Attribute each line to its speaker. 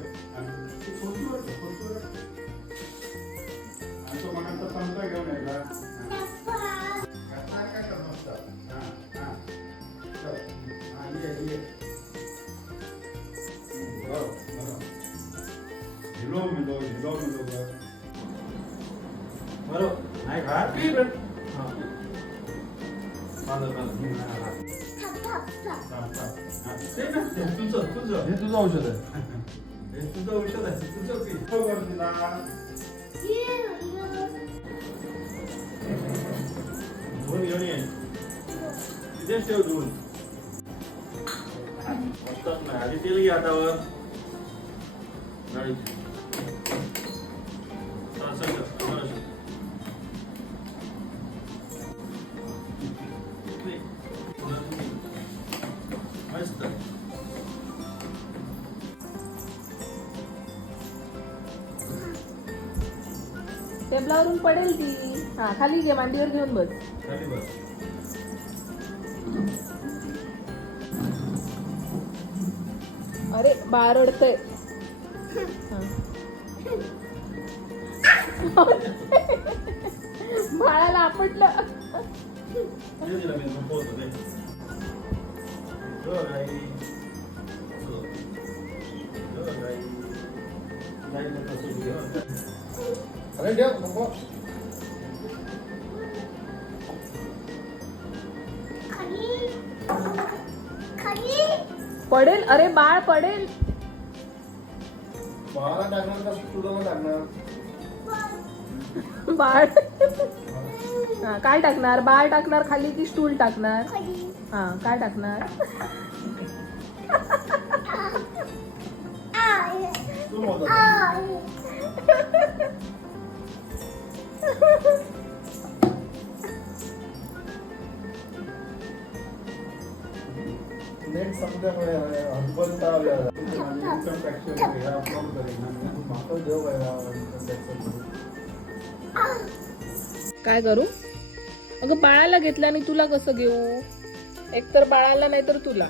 Speaker 1: ती खुर्चीवर ठेव, खुर्चीवर ठेव. आणि तो मगाचा चमचा घेऊन यायचा काय काय करत असतात? हा, हा. चल. हा, ये, ये. हम्म, बरोबर, बरोबर. हिरो मिलो हिरो मिलो ग. बरोबर नाही खात हा. माझं, माझं. हम्म, हा, हा. थांब, थांब. हा, ते ना, ते तुझं तुझं
Speaker 2: हे तुझं औषध आहे
Speaker 1: हे तुझं औषध आहे तुझं पी. हो, बरं, तिला. धुवून घेऊन ये तिथेच ठेव मस्तच नाही आधी तेल घे हातावर.
Speaker 3: टेबलावरून पडेल ती. हा खाली घे मांडीवर घेऊन बस.
Speaker 1: खाली बस.
Speaker 3: अरे बाळ रडतंय. हा. बाळाला आपटलं.
Speaker 2: अरे ठेव नको.
Speaker 3: पडेल अरे बाळ पडेल.
Speaker 2: बाळाला टाकणार का तुला टाकणार?
Speaker 3: बाळ. हा काय टाकणार? बाळ टाकणार खाली की स्टूल टाकणार? हा काय टाकणार?
Speaker 2: नेट संपल्यामुळे हसबंड
Speaker 1: इन्कम करेन.
Speaker 2: देव
Speaker 3: काय करू? अगं बाळाला घेतलं आणि तुला कसं घेऊ? एक तर बाळाला नाही तर तुला.